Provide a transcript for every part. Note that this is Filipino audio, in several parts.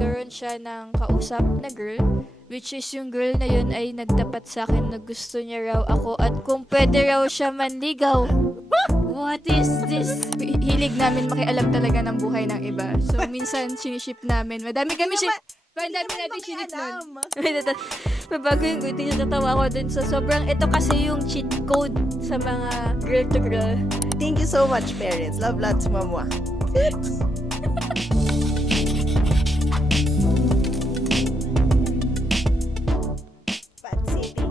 nagkaroon siya ng kausap na girl, which is yung girl na yun ay nagtapat sa akin na gusto niya raw ako at kung pwede raw siya manligaw. What is this? Hilig namin makialam talaga ng buhay ng iba. So, minsan, siniship namin. Madami kami Madami natin sinip nun. Bago yung ito yung tatawa ko dun. So, sobrang ito kasi yung cheat code sa mga girl to girl. Thank you so much, parents. Love lots, mamwa. Pat City.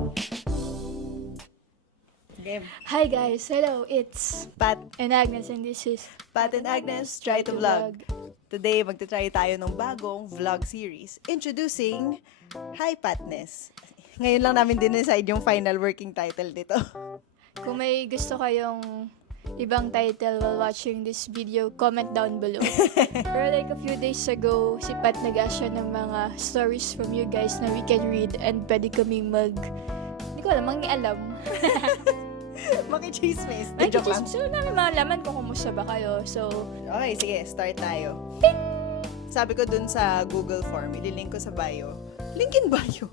Game. Hi guys, hello, it's Pat and Agnes and this is Pat and Agnes try to vlog. Today, magta-try tayo ng bagong vlog series introducing Hi Patness. Ngayon lang namin din-decide yung final working title nito. Kung may gusto kayong ibang title while watching this video, comment down below. Pero like a few days ago, si Pat nag-asya ng mga stories from you guys na we can read and pwede kaming hindi ko alam, mangialam. Makichismis. Ay, Joke lang. so namin malaman kung kumusta ba kayo. So, Okay, sige, start tayo. Sabi ko dun sa Google form, ililink ko sa bio. Link in bio.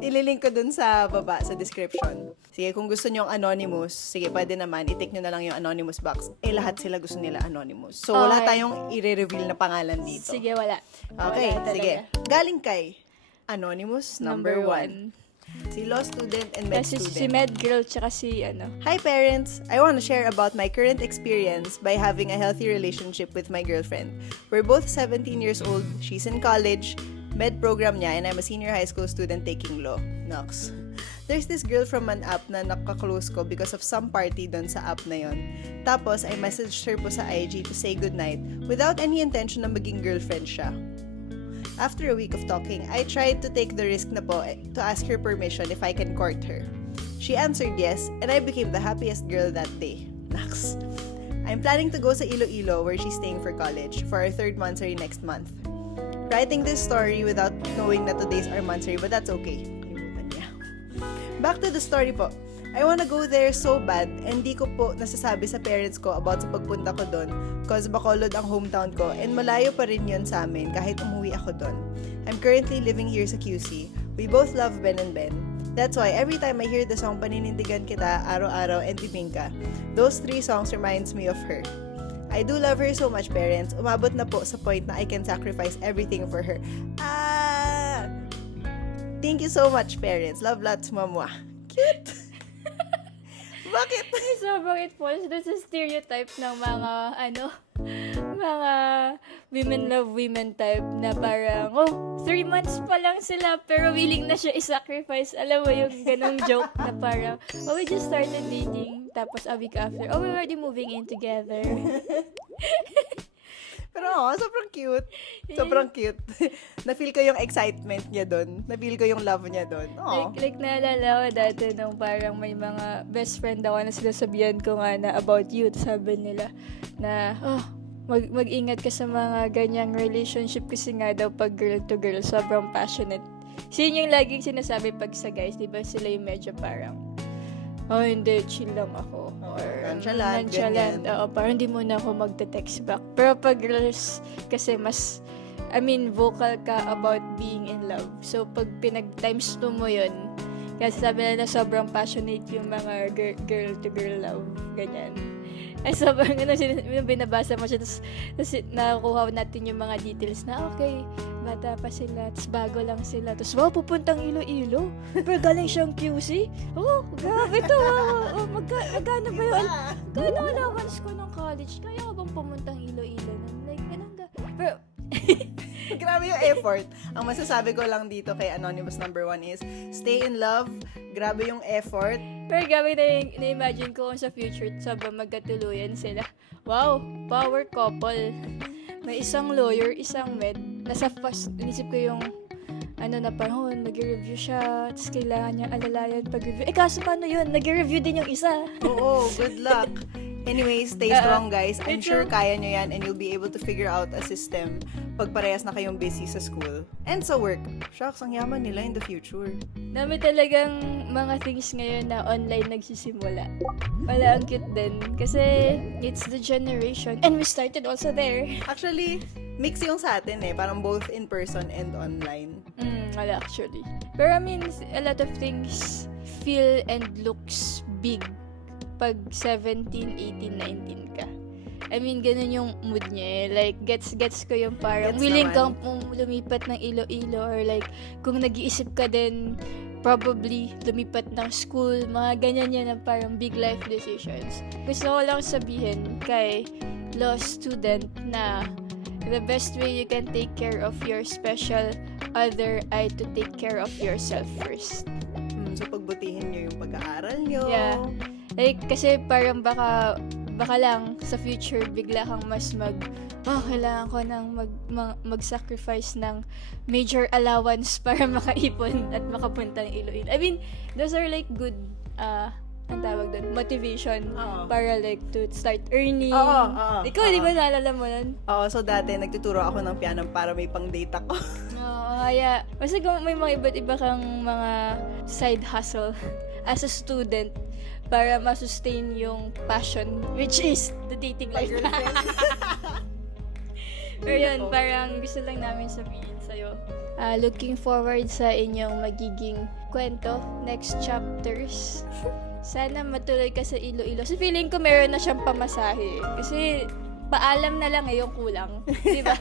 Ililink ko dun sa baba, sa description. Sige, kung gusto nyo anonymous, sige, pwede naman, i-tick nyo na lang yung anonymous box. Lahat sila gusto nila anonymous. So, wala Okay. tayong i-reveal na pangalan dito. sige, wala. Okay, Wala talaga. sige. Galing kay Anonymous number 1. Si law student and med Kasi student. si med girl tsaka si Hi parents! I want to share about my current experience by having a healthy relationship with my girlfriend. We're both 17 years old, she's in college, med program niya, and I'm a senior high school student taking law. Nox. There's this girl from an app na nakaklose ko because of some party doon sa app na yon. Tapos, I messaged her po sa IG to say goodnight without any intention na maging girlfriend siya. After a week of talking, I tried to take the risk na po to ask her permission if I can court her. She answered yes, and I became the happiest girl that day. Nax. I'm planning to go sa Iloilo where she's staying for college for our 3rd monthsary next month. Writing this story without knowing that today's our monthsary, but that's okay. Kalimutan niya. Back to the story po. I wanna go there so bad, and di ko po nasasabi sa parents ko about sa pagpunta ko doon cause Bacolod ang hometown ko and malayo pa rin yun sa amin kahit umuwi ako doon. I'm currently living here sa QC. We both love Ben and Ben. That's why every time I hear the song Paninindigan Kita, Araw-Araw, and Bibingka, those 3 songs reminds me of her. I do love her so much, parents. Umabot na po sa point na I can sacrifice everything for her. Thank you so much, parents. Love lots, mamwa. Cute! Bakit? Sobrang it falls doon sa stereotype ng mga, mga women love women type na parang, 3 months pa lang sila pero willing na siya i-sacrifice. Alam mo yung ganong joke na parang, we just started dating, tapos a week after, we're already moving in together. Pero sobrang cute. Sobrang cute. Na-feel ko yung excitement niya doon. Na-feel ko yung love niya doon. Like naalala ko dati nung parang may mga best friend ako na sinasabihan ko nga na about you. Sabi nila na, mag-ingat ka sa mga ganyang relationship kasi nga daw pag girl to girl, sobrang passionate. Yun yung laging sinasabi pag sa guys, di ba sila yung medyo parang, hindi, chill lang ako. Or nonchalant. Parang hindi muna ako magte-text back. Pero pag girls, kasi mas, vocal ka about being in love. So, pag pinag-times 2 mo yun, kasi sabi na sobrang passionate yung mga girl-to-girl love. Ganyan. Ay, sobrang binabasa mo siya, tapos nakuha natin yung mga details na, okay, bata pa sila, tapos bago lang sila, tapos pupuntang Iloilo, pero galing siyang QC, grabe to, magkano ba yun? Magkano allowance ko ng college, kaya ko bang pumuntang Iloilo? Like, pero, Grabe yung effort. Ang masasabi ko lang dito kay Anonymous number 1 is, stay in love. Grabe yung effort. pero gabi na-imagine ko kung sa future, sobrang magkatuluyan sila. Wow, power couple. May isang lawyer, isang med. Nasa first, inisip ko yung, na parang, nag-review siya, tapos kailangan niya alalayan pag-review. Kaso paano yun? Nag-review din yung isa. Oo, good luck. Anyways, stay strong guys. I'm sure kaya nyo yan and you'll be able to figure out a system pag parehas na kayong busy sa school and sa work. Shucks, ang yaman nila in the future. Dami talagang mga things ngayon na online nagsisimula. Wala, ang cute din. Kasi it's the generation. And we started also there. Actually, mix yung sa atin eh. Parang both in person and online. Wala actually. Pero I mean, a lot of things feel and looks big pag 17, 18, 19 ka. I mean, ganun yung mood niya eh. Like, gets ko yung parang Gets willing naman. kang lumipat ng Iloilo or like, kung nag-iisip ka din, probably lumipat ng school, mga ganyan yan na parang big life decisions. Gusto ko lang sabihin kay law student na the best way you can take care of your special other ay to take care of yourself first. So, pagbutihin nyo yung pag-aaral nyo. Yeah. Like, kasi parang baka lang sa future bigla kang mas kailangan ko nang mag-sacrifice ng major allowance para makaipon at makapunta ng Iloilo. I mean, those are like good, ang tawag doon, motivation Oo. para like to start earning. Oo. Ikaw, di ba naalala mo nun? Oo, so dati nagtuturo ako ng piano para may pang-date ako. Oo, kaya, basta kung may mga iba't iba kang mga side hustle as a student para ma-sustain yung passion, which is the dating life. Pero yun, parang gusto lang namin sabihin sa'yo. Looking forward sa inyong magiging kwento, next chapters. Sana matuloy ka sa Iloilo. So feeling ko meron na siyang pamasahe. Kasi paalam na lang yung kulang. Di ba?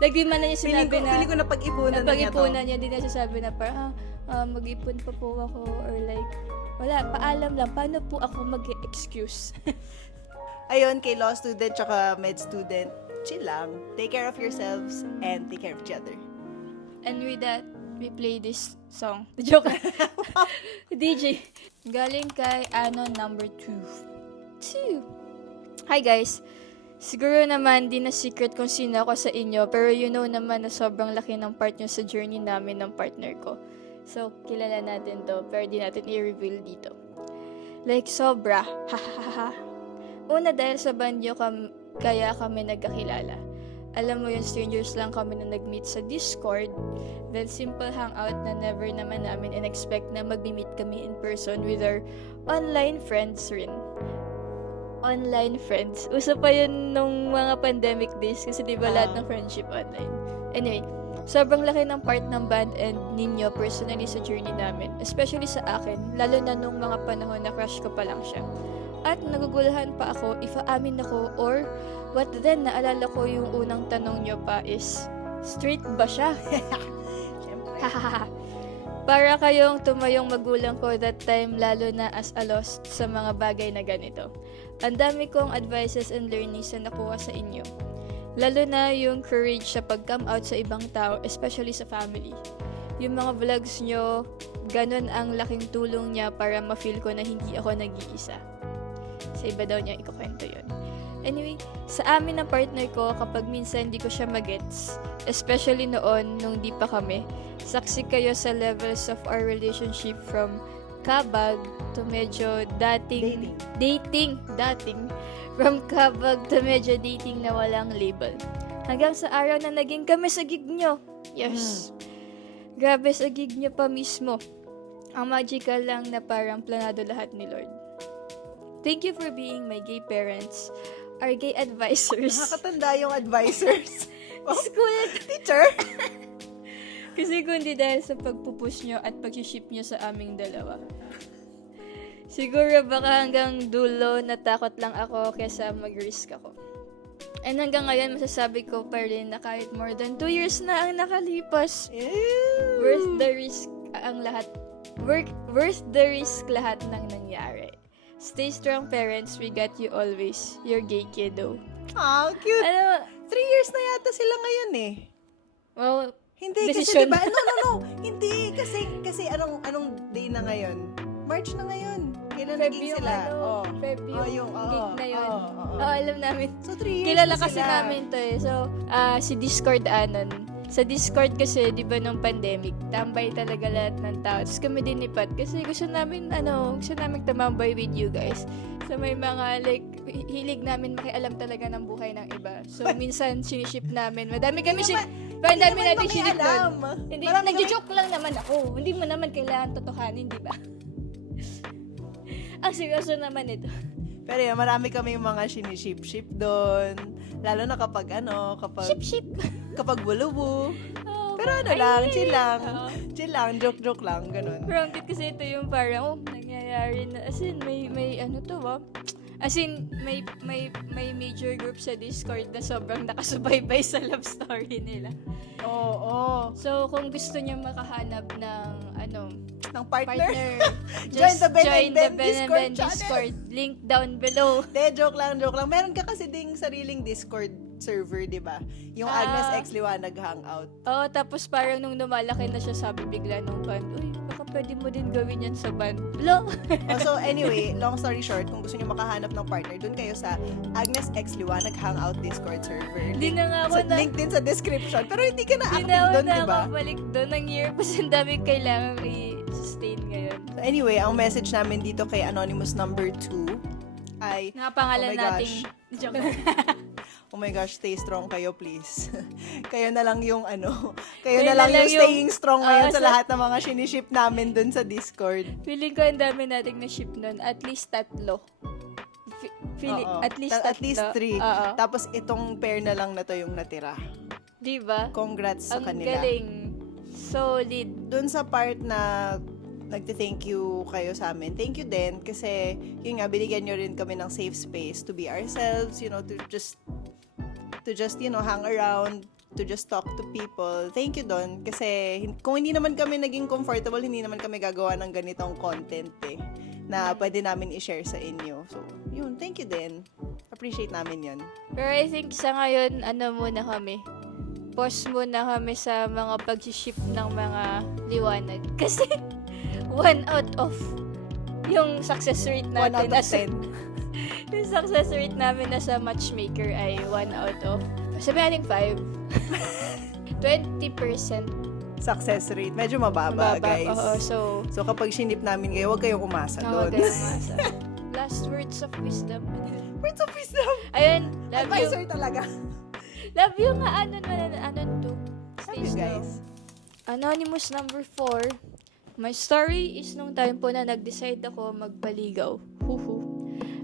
Like, di man na niya sinabi na... Feeling ko napag-ipunan na niya to. Napag-ipunan niya, di na sasabi na parang, mag-ipon pa po ako. Or like, wala, paalam lang. Paano po ako mag-excuse? Ayun, kay law student tsaka med student, chill lang. Take care of yourselves and take care of each other. And with that, we play this song. Joke lang. DJ. Galing kay Ano number 2. Hi guys. Siguro naman, di na secret kung sino ako sa inyo, pero you know naman na sobrang laki ng part nyo sa journey namin ng partner ko. So, kilala natin to, pero di natin i-reveal dito. Like, sobra. Ha. Una dahil sa banyo kaya kami nagkakilala. Alam mo yung strangers lang kami na nag-meet sa Discord. Then simple hangout na never naman namin in-expect na mag-meet kami in person with our online friends rin. Online friends. Uso pa yun nung mga pandemic days kasi di ba lahat ng friendship online. Anyway, sobrang laki ng part ng band and ninyo personally sa journey namin. Especially sa akin, lalo na nung mga panahon na crush ko pa lang siya. At naguguluhan pa ako if aamin ako or what then naalala ko yung unang tanong nyo pa is, straight ba siya? Siyempre. Para kayong tumayong magulang ko that time lalo na as a lost sa mga bagay na ganito. Ang dami kong advices and learnings na nakuha sa inyo. Lalo na yung courage sa pag-come out sa ibang tao, especially sa family. Yung mga vlogs nyo, ganun ang laking tulong niya para ma-feel ko na hindi ako nag-iisa. Sa iba daw niya ikukwento yun. Anyway, sa amin ng partner ko, kapag minsan hindi ko siya magets, especially noon, nung di pa kami, saksi kayo sa levels of our relationship from kabag to medyo dating. From kabag to medyo dating na walang label. Hanggang sa araw na naging kami sa gig nyo. Yes. Grabe sa gig nyo pa mismo. Ang magical lang na parang planado lahat ni Lord. Thank you for being my gay parents, our gay advisors. Nakakatanda yung advisors. School Teacher. Kasi kundi dahil sa pagpupush nyo at pag-ship nyo sa aming dalawa. Siguro baka hanggang dulo natakot lang ako kesa mag-risk ako. And hanggang ngayon masasabi ko pa rin na kahit more than 2 years na ang nakalipas, worth the risk ang lahat. Worth the risk lahat ng nangyari. Stay strong parents, we got you always. Your gay kiddo. Ah, cute. 3 years na yata sila ngayon eh. Well, Hindi decision. kasi diba? No. Hindi kasi anong day na ngayon? March na ngayon. Kailan naging sila? Feb yung gig na yun. Oo. Alam namin. So 3 years Kilala na kasi sila. namin to eh. So, si Discord Anon. Sa Discord kasi, di ba nung pandemic, tambay talaga lahat ng tao. Tapos kami din ni Pat kasi gusto namin tumambay with you guys. So may mga hilig namin makialam talaga ng buhay ng iba. So minsan siniship namin. Madami kami dami natin sinip doon. Hindi, nagjo-joke lang naman ako. Hindi mo naman kailangan totohanin, di ba? Ang seryoso naman ito. Pero yun, marami kami mga siniship-ship doon. Lalo na kapag Ship. kapag bulubu. Oh, Pero ano ay, lang, chill lang. oo. Chill lang, joke-joke lang, ganun. Pero ang cute kasi ito yung parang, nangyayari na, as in, may ano to as in, may major group sa Discord na sobrang nakasubaybay sa love story nila. Oo. So, kung gusto niyo makahanap ng, Ng partner. just Join the Ben and Ben Ben channel. Discord. Link down below. De, joke lang. Meron ka kasi ding sariling Discord server, di ba? Yung Agnes X Liwanag Hangout. Oo, tapos parang nung lumalaki na siya, sabi bigla nung band, uy, baka pwede mo din gawin yan sa band. Lo! So anyway, long story short, kung gusto niyo makahanap ng partner, dun kayo sa Agnes X Liwanag Hangout Discord server. Hindi na nga ako na, Link din sa description. Pero hindi ka na hindi active na ako dun, di ba? nakabalik doon. Ang year pa ang dami kailangan i-sustain ngayon. So anyway, ang message namin dito kay Anonymous number 2 ay, Nakapangalan Oh my nating, gosh. joke lang. oh my gosh, stay strong kayo please. kayo na lang yung kayo Kayo na lang na lang yung yung- staying strong ngayon sa sa- lahat ng mga siniship namin dun sa Discord. Feeling ko ang dami nating na-ship nun. At least 3. Oo. At least 3. At least 3. Oo. Tapos itong pair na lang na to yung natira. Diba? Congrats sa Ang kanila. galing. Solid. Dun sa part na nagte-thank you kayo sa amin. Thank you din kasi yun nga binigyan nyo rin kami ng safe space to be ourselves, to just hang around, to just talk to people. Thank you doon kasi kung hindi naman kami naging comfortable, hindi naman kami gagawa ng ganitong content na pwede namin i-share sa inyo. So, yun, thank you din. Appreciate namin yun. Pero I think sa ngayon, muna kami. Pause muna kami sa mga pag-ship ng mga liwanag. Kasi, 1 out of yung success rate 1 natin out of 10. yung success rate namin na sa matchmaker ay 1 out of, sabi natin 5. 20% Success rate. Medyo mababa, guys. Oo, so, kapag sinip namin kayo, huwag kayong umasa huwag doon. kayong umasa. Last words of wisdom. Words of wisdom. Ayun, love you. Advisor talaga. Love you nga, anon to. Love you, guys. Anonymous number 4. My story is nung time po na nag-decide ako magpaligaw. Huhu.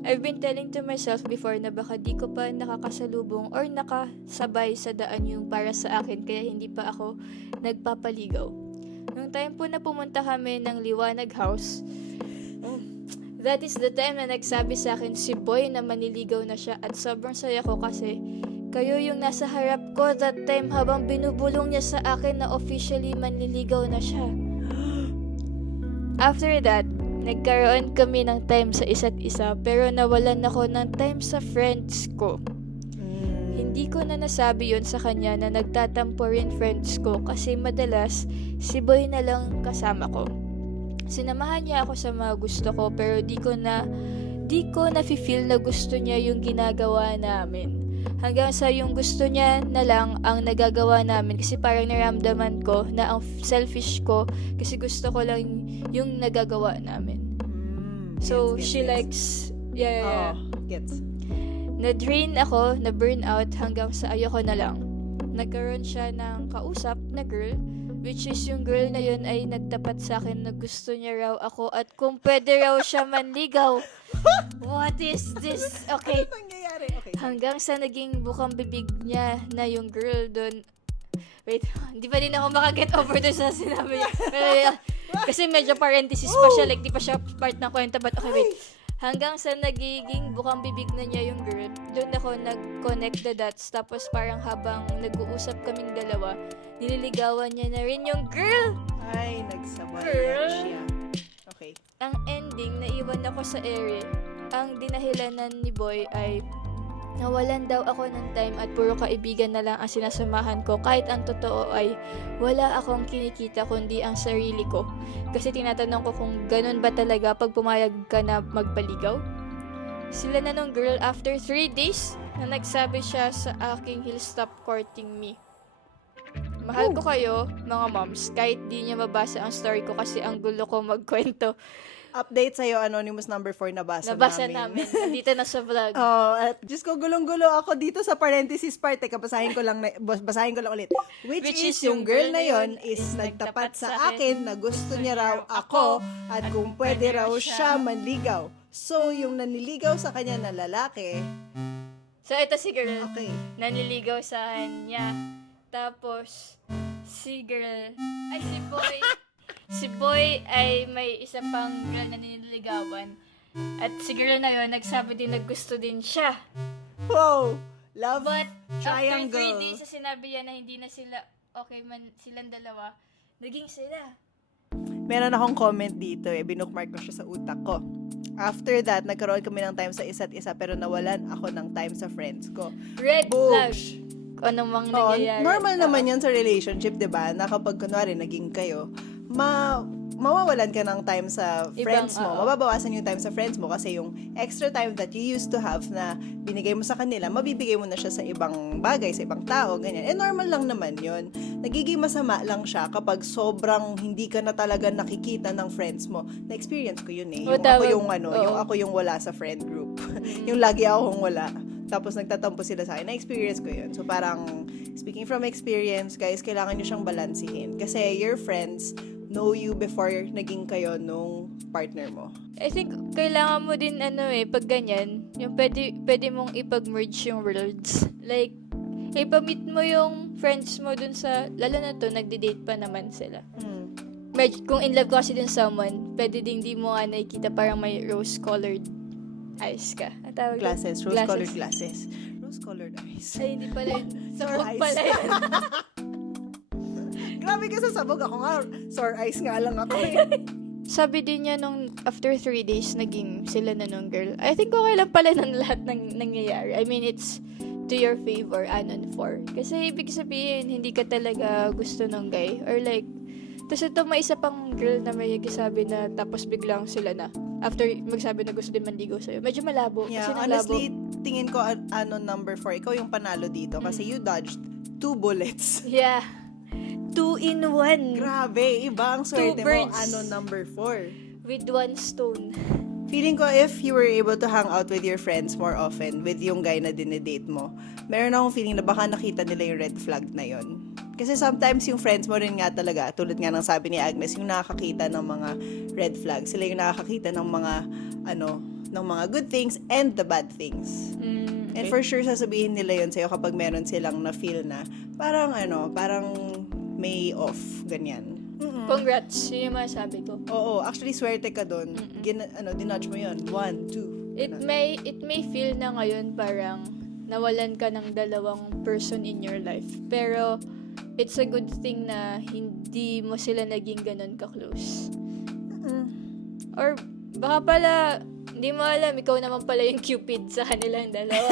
I've been telling to myself before na baka di ko pa nakakasalubong or nakasabay sa daan yung para sa akin kaya hindi pa ako nagpapaligaw. Nung time po na pumunta kami ng Liwanag House, that is the time na nagsabi sa akin si Boy na maniligaw na siya at sobrang saya ko kasi kayo yung nasa harap ko that time habang binubulong niya sa akin na officially manliligaw na siya. After that, nagkaroon kami ng time sa isa't isa pero nawalan ako ng time sa friends ko. Hindi ko na nasabi yon sa kanya na nagtatampo rin friends ko kasi madalas si Boy na lang kasama ko. Sinamahan niya ako sa mga gusto ko pero di ko na-feel na gusto niya yung ginagawa namin. Hanggang sa yung gusto niya na lang ang nagagawa namin kasi parang naramdaman ko na ang selfish ko kasi gusto ko lang yung nagagawa namin. So, Gets, she gets. likes, yeah. Gets. Na-drain ako, na-burn out hanggang sa ayoko na lang. Nagkaroon siya ng kausap na girl, which is yung girl na yun ay nagtapat sa akin na gusto niya raw ako at kung pwede raw siya manligaw. What is this? Okay. Ano nangyayari? Okay. Hanggang sa naging bukang bibig niya na yung girl doon. Wait, hindi pa din ako makaget over doon sa sinabi niya. Pero, kasi medyo parenthesis pa siya, like di pa siya part ng kwento. But okay, wait. Hanggang sa nagiging bukang bibig na niya yung girl, doon ako nag-connect the dots. Tapos parang habang nag-uusap kaming dalawa, nililigawan niya na rin yung girl. Ay, nagsabay Girl. na siya. Okay. Ang ending, naiwan ako sa area. Ang dinahilanan ni Boy ay nawalan daw ako ng time at puro kaibigan na lang ang sinasamahan ko kahit ang totoo ay wala akong kinikita kundi ang sarili ko. Kasi tinatanong ko kung ganun ba talaga pag pumayag ka na magpaligaw. Sila na nung girl after 3 days na nagsabi siya sa aking he'll stop courting me. Mahal ko kayo, mga moms, kahit di niya mabasa ang story ko kasi ang gulo ko magkwento. Update sa'yo, Anonymous number 4, nabasa namin. Nandito na sa vlog. Oh, at Diyos ko, gulong-gulo ako dito sa parenthesis part. Teka, basahin ko lang ulit. Which is yung girl na yon is nagtapat sa akin na gusto niya raw ako at kung pwede raw siya manligaw. So, yung naniligaw sa kanya na lalaki, So, ito si girl. okay. Nanliligaw sa kanya. Tapos, si boy. Si boy ay may isa pang girl na nililigawan. At si girl na yon nagsabi din na gusto din siya. Wow! Love But, triangle. after 3 days, sa sinabi yan na hindi na sila okay man silang dalawa, naging sila. Meron akong comment dito binookmark ko siya sa utak ko. After that, nagkaroon kami ng time sa isa't isa pero nawalan ako ng time sa friends ko. Red Boom. flag. Kung anong mga Oo, nangyayari. normal naman yan sa relationship, di ba? Na kapag kunwari naging kayo, mawawalan ka ng time sa friends mo. Mababawasan yung time sa friends mo kasi yung extra time that you used to have na binigay mo sa kanila, mabibigay mo na siya sa ibang bagay, sa ibang tao, ganyan. Normal lang naman yun. Nagiging masama lang siya kapag sobrang hindi ka na talaga nakikita ng friends mo. Na-experience ko yun Yung ako yung wala sa friend group. Yung lagi akong wala. Tapos nagtatampo sila sa akin. Na-experience ko yun. So parang, speaking from experience, guys, kailangan nyo siyang balansihin. Kasi your friends know you before naging kayo nung partner mo. I think, kailangan mo din, pag ganyan, yung pwede mong ipag-merge yung worlds. Like, ipamit mo yung friends mo dun sa, lalo na to, nagde-date pa naman sila. Kung in love ka kasi dun someone, pwede din di mo nakikita parang may rose-colored eyes ka. Ang tawag doon? Glasses. Rose-colored glasses. Rose-colored eyes. Ay, hindi pala yun. Sore Sabog eyes. pala yun. Grabe ka sa sabog. Ako nga, sore eyes nga lang ako Sabi din niya nung after 3 days, naging sila na nung girl. I think okay lang pala ng lahat ng nangyayari. I mean, it's to your favor, anon for. Kasi ibig sabihin, hindi ka talaga gusto ng guy. Or like, tapos ito may isa pang girl na may sabi na tapos biglang sila na. After magsabi na gusto din manligaw sa'yo. Medyo malabo. Yeah, kasi honestly, tingin ko number 4. Ikaw yung panalo dito kasi you dodged 2 bullets. Yeah. 2 in 1. Grabe, iba ang swerte mo. birds. Number 4. With 1 stone. Feeling ko if you were able to hang out with your friends more often with yung guy na dinedate mo, meron akong feeling na baka nakita nila yung red flag na yon. Kasi sometimes yung friends mo rin nga talaga, tulad nga ng sabi ni Agnes, yung nakakakita ng mga red flags. Sila yung nakakakita ng mga, ng mga good things and the bad things. Okay. And for sure, sasabihin nila yon sa'yo kapag meron silang na-feel na parang may off, ganyan. Congrats. Yun yung masabi ko. Oo, actually, swerte ka doon. Dinudge mo yun. 1, 2. It may feel na ngayon parang nawalan ka ng dalawang person in your life. Pero, it's a good thing na hindi mo sila naging ganun ka-close. Or, baka pala, hindi mo alam, ikaw naman pala yung Cupid sa kanilang dalawa.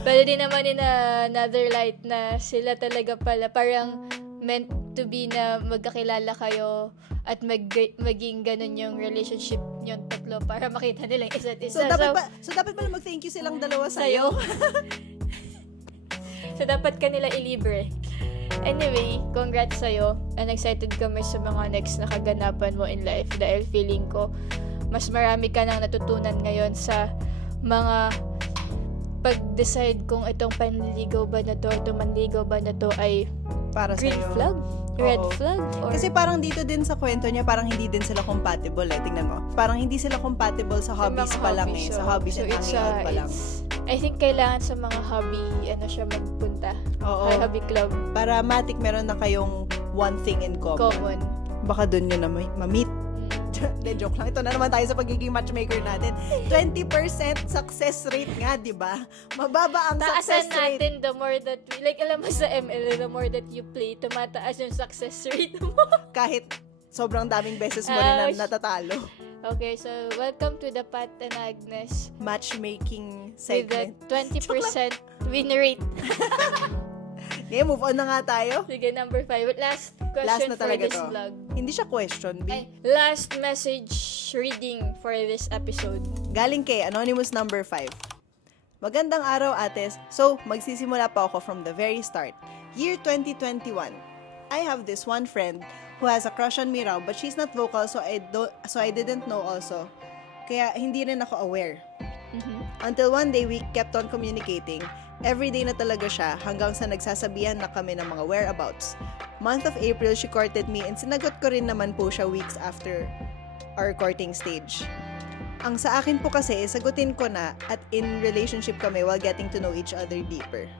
Pwede din naman in another light na sila talaga pala parang meant to be na magkakilala kayo at maging ganun yung relationship yung tatlo para makita nila yung isa't isa. So, dapat pala mag-thank you silang dalawa sa'yo. So, dapat kanila ilibre. Anyway, congrats sa'yo. And excited kami sa mga next na kaganapan mo in life dahil feeling ko mas marami ka nang natutunan ngayon sa mga pag-decide kung itong panliligaw ba na to, itong manligaw ba na to ay Para green sa'yo. flag? Red Oo. flag? Or Kasi parang dito din sa kwento niya, parang hindi din sila compatible Tingnan mo. Parang hindi sila compatible sa hobbies mga pa lang hobbies, Sa so- hobbies so and it's, hanging out pa lang. I think kailangan sa mga hobby, siya magpunta. Oo. Hobby club. Para matik meron na kayong one thing in common. Common. Baka dun yun na ma-meet. De, joke lang. Ito na naman tayo sa pagiging matchmaker natin. 20% success rate nga, di ba? Mababa ang Taasan success rate. natin the more that we, like alam mo sa ML, the more that you play, tumataas yung success rate mo. Kahit sobrang daming beses mo rin Ouch. na natatalo. Okay, so welcome to the Pat and Agnes Matchmaking with the segment. 20% win rate. Okay, move on na nga tayo. Sige, number 5. Last question Last na for talaga this to. vlog. Hindi siya question, B. Ay, last message reading for this episode. Galing kay Anonymous number 5. Magandang araw, ates. So, magsisimula pa ako from the very start. Year 2021. I have this one friend who has a crush on me raw, but she's not vocal, so I didn't know also Kaya hindi rin ako aware. Mhm. Until one day, we kept on communicating. Everyday na talaga siya hanggang sa nagsasabihan na kami ng mga whereabouts. Month of April, she courted me and sinagot ko rin naman po siya weeks after our courting stage. Ang sa akin po kasi, sagutin ko na at in relationship kami while getting to know each other deeper.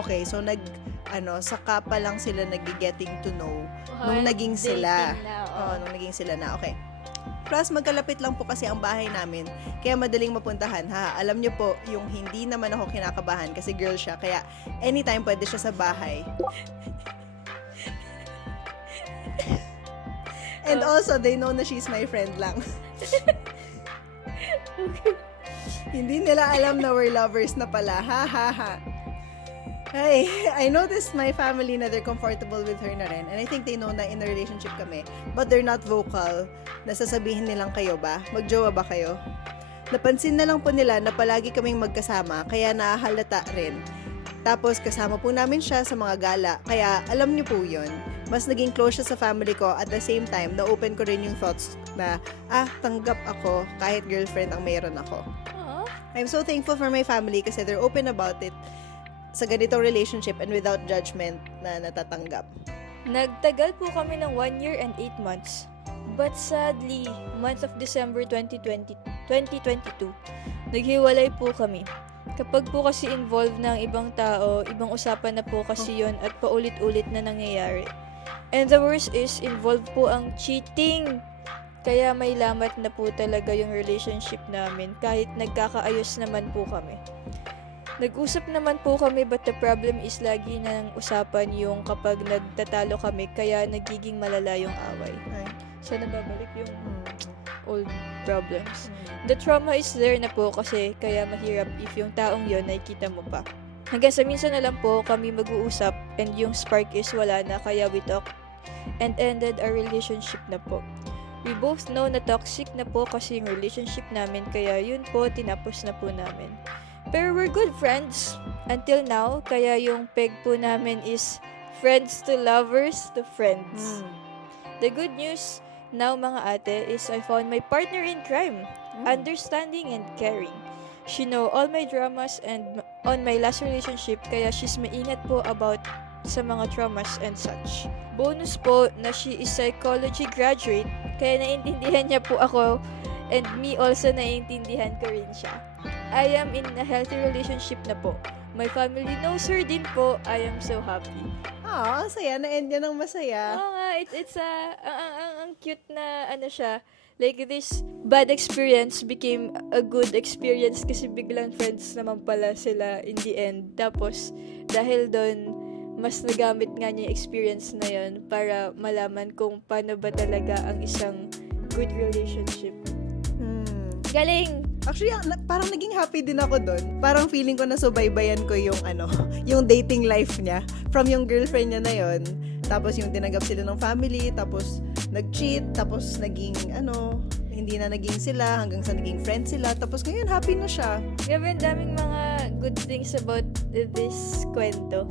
Okay. So, saka pa lang sila nag-getting to know nung naging sila. Dating na, Nung naging sila na. Okay. Plus, magkalapit lang po kasi ang bahay namin. Kaya madaling mapuntahan. Alam niyo po, yung hindi naman ako kinakabahan kasi girl siya. Kaya anytime pwede siya sa bahay. And also, they know na she's my friend lang. Hindi nila alam na we're lovers na pala. Hey, I noticed my family na they're comfortable with her na rin. And I think they know na in a relationship kami. But they're not vocal. Nasasabihin nilang kayo ba? Magjowa ba kayo? Napansin na lang po nila na palagi kaming magkasama, kaya nahahalata rin. Tapos kasama po namin siya sa mga gala, kaya alam niyo po yun. Mas naging close siya sa family ko at the same time, na-open ko rin yung thoughts na, tanggap ako kahit girlfriend ang mayroon ako. Aww. I'm so thankful for my family kasi they're open about it sa ganitong relationship and without judgment na natatanggap. Nagtagal po kami ng 1 year and 8 months. But sadly, month of December 2022, naghiwalay po kami. Kapag po kasi involved ng ibang tao, ibang usapan na po kasi yon at paulit-ulit na nangyayari. And the worst is, involved po ang cheating. Kaya may lamat na po talaga yung relationship namin kahit nagkakaayos naman po kami. Nag-usap naman po kami but the problem is lagi nang usapan yung kapag nagtatalo kami kaya nagiging malala yung away. So nababalik yung old problems. The trauma is there na po kasi kaya mahirap if yung taong yon nakikita mo pa. Hanggang sa minsan na lang po kami mag-uusap and yung spark is wala na kaya we talk and ended our relationship na po. We both know na toxic na po kasi yung relationship namin kaya yun po tinapos na po namin. Pero we're good friends until now kaya yung peg po namin is friends to lovers to friends. The good news now mga ate is I found my partner in crime, understanding and caring. She know all my dramas and on my last relationship kaya she's maingat po about sa mga traumas and such. Bonus po na she is psychology graduate kaya naiintindihan niya po ako and me also naiintindihan ko rin siya. I am in a healthy relationship na po. My family knows her din po. I am so happy. Saya. Na-end yan ng masaya. Oo nga, it's ang cute na siya. Like this bad experience became a good experience kasi biglang friends naman pala sila in the end. Tapos, dahil doon, mas nagamit nga niya yung experience na yun para malaman kung paano ba talaga ang isang good relationship. Galing! Actually, parang naging happy din ako doon. Parang feeling ko na subaybayan ko yung yung dating life niya. From yung girlfriend niya na yon, tapos yung tinanggap sila ng family, tapos nag-cheat, tapos naging hindi na naging sila, hanggang sa naging friends sila, tapos ngayon happy na siya. Grabe, ang daming mga good things about this kwento.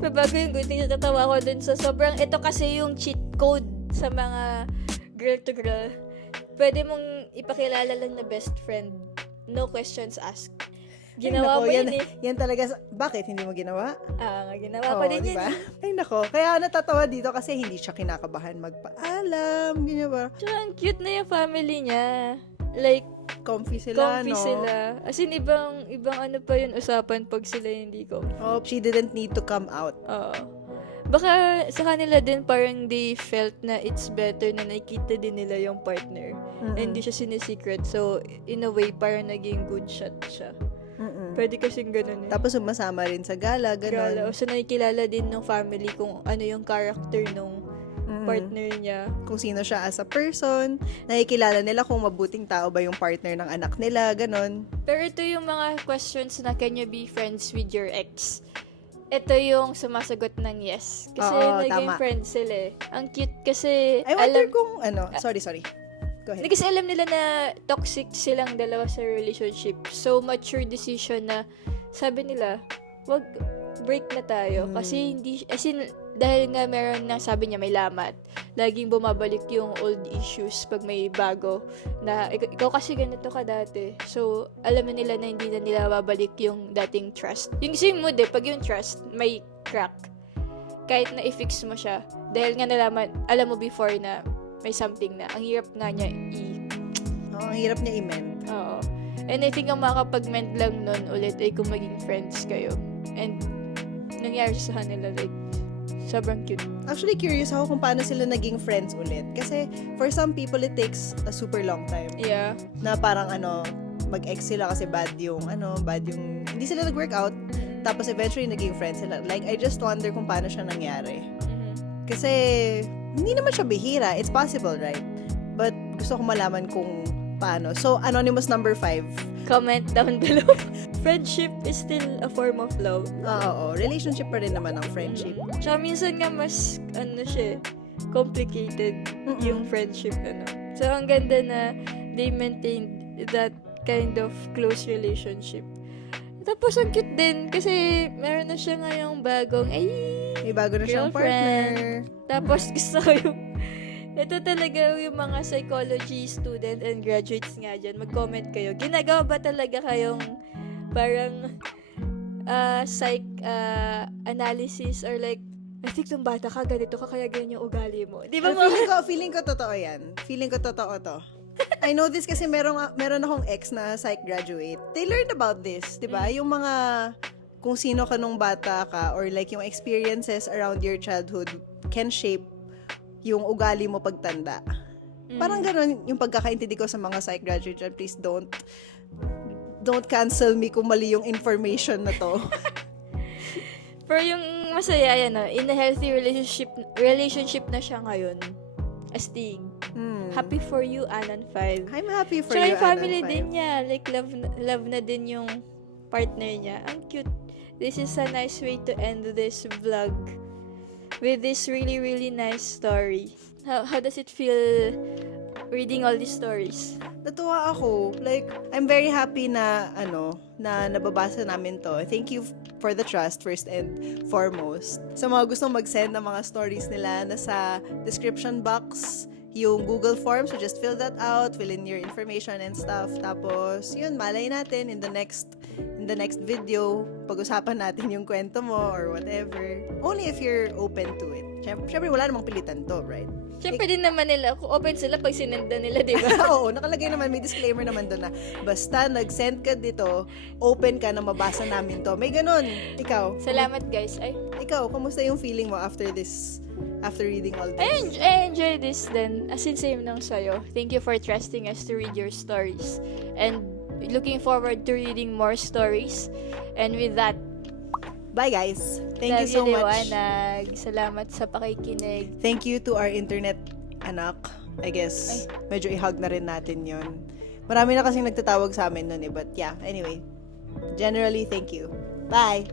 Bago yung good things, natatawa ko dun sa sobrang, ito kasi yung cheat code sa mga girl to girl. Pwede mong ipakilala lang na best friend. No questions asked. Ginawa mo yun eh. Yan talaga. Bakit? Hindi mo ginawa? Ginawa ko din diba? yun. Ay nako. Kaya natatawa dito kasi hindi siya kinakabahan magpaalam. Ganyan ba? Tsaka ang cute na yung family niya. Like, comfy sila, comfy sila. As in, ibang pa yun usapan pag sila hindi comfy. She didn't need to come out. Oo. Baka sa kanila din parang they felt na it's better na nakikita din nila yung partner. And hindi siya sinisecret. So, in a way, parang naging good shot siya. Pwede kasing ganun eh. Tapos sumasama rin sa gala, ganun. So, nakikilala din ng family kung ano yung character nung partner niya. Kung sino siya as a person. Nakikilala nila kung mabuting tao ba yung partner ng anak nila, ganun. Pero ito yung mga questions na can you be friends with your ex? Ito yung sumasagot ng yes. Kasi naging friends sila eh. Ang cute kasi I wonder kung sorry. Go ahead. Kasi alam nila na toxic silang dalawa sa relationship. So, mature decision na sabi nila, wag break na tayo. Kasi hindi, as in, dahil nga meron na sabi niya may lamat. laging bumabalik yung old issues pag may bago. Na, ikaw kasi ganito ka dati. So, alam na nila na hindi na nila babalik yung dating trust. Yung same mood pag yung trust may crack, kahit na i-fix mo siya, dahil nga nalaman, alam mo before na may something na, ang hirap nga niya ang hirap niya i-mend. Oo. And I think ang makakapag-mend lang nun ulit ay kung maging friends kayo. And, nangyari sa kanila, like, sobrang cute. Actually, curious ako kung paano sila naging friends ulit. Kasi, for some people, it takes a super long time. Yeah. Na parang mag-ex sila kasi bad yung, hindi sila nag-workout. Tapos eventually naging friends sila. Like, I just wonder kung paano siya nangyari. Kasi, hindi naman siya bihira. It's possible, right? But, gusto ko malaman kung paano. So, anonymous number 5. Comment down below. Friendship is still a form of love. Oo. Relationship pa rin naman ang friendship. Tsaka minsan nga mas, complicated yung friendship, So, ang ganda na they maintained that kind of close relationship. Tapos, ang cute din kasi meron na siya ngayong bagong, May bago na siyang partner. Tapos, gusto ko yung, ito talaga yung mga psychology student and graduates nga dyan. Mag-comment kayo. Ginagawa ba talaga kayong parang psych analysis or like, I think nung bata ka, ganito ka, kaya ganyan yung ugali mo. Di ba mo? Feeling ko totoo yan. Feeling ko totoo to. I know this kasi meron akong ex na psych graduate. They learned about this, di ba? Yung mga, kung sino ka nung bata ka or like yung experiences around your childhood can shape yung ugali mo pagtanda. Parang ganun yung pagkakaintindi ko sa mga psych graduate. Please don't cancel me kung mali yung information na to. Pero yung masaya yan, in a healthy relationship na siya ngayon. Astig. Happy for you, Anan 5. I'm happy for Tsaka you, yung family Anan 5. din niya. Like, love na din yung partner niya. Ang cute. This is a nice way to end this vlog with this really, really nice story. How does it feel reading all these stories? Natuwa ako. Like, I'm very happy na, na nababasa namin to. Thank you for the trust, first and foremost. Sa mga gustong mag-send ng mga stories nila, nasa description box yung Google form. So, just fill that out, fill in your information and stuff. Tapos, yun, malay natin in the next video, pag-usapan natin yung kwento mo or whatever. Only if you're open to it. Siyempre, wala namang pilitan to, right? Siyempre din naman nila, kung open sila pag sinenda nila, di ba? Oo, nakalagay naman, may disclaimer naman doon na basta nag-send ka dito, open ka na mabasa namin to. May ganun. Ikaw? Salamat guys. Ikaw, kamusta yung feeling mo after reading all this? I enjoy this then. As in, same lang sa'yo. Thank you for trusting us to read your stories. And looking forward to reading more stories. And with that, bye guys. Thank you so much. Liwanag. Salamat sa pakikinig. Thank you to our internet anak. I guess, medyo i-hug na rin natin yon. Marami na kasing nagtatawag sa amin nun But yeah, anyway. Generally, thank you. Bye!